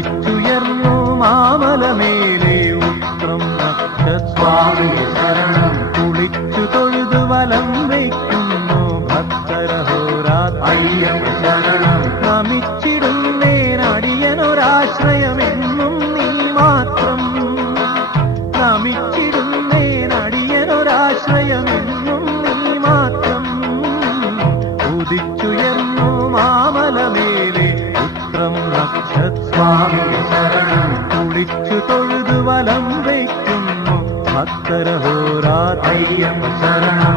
ഉദിച്ചുയർന്നു മാമലമേലെ ഉത്രം നക്ഷസ്വാമി ശരണം കുളിച്ചു തൊഴുതു വലം വയ്ക്കുന്നു ഭക്തരഹോരാത്രയ്യപ്പ ശരണം നമിച്ചിടുന്നേനടിയനൊരാശ്രയമെന്നും നീ മാത്രം നമിച്ചിടുന്നേനടിയനൊരാശ്രയമെന്നും നീ മാത്രം ഉദിച്ചുയർന്നു മാമലമേലെ ഉത്രം നക്ഷസ്വാമി ശരണം കുളിച്ചു തൊഴുതു വലം വയ്ക്കുന്നു ഭക്തരഹോരാത്രയ്യപ്പ ശരണം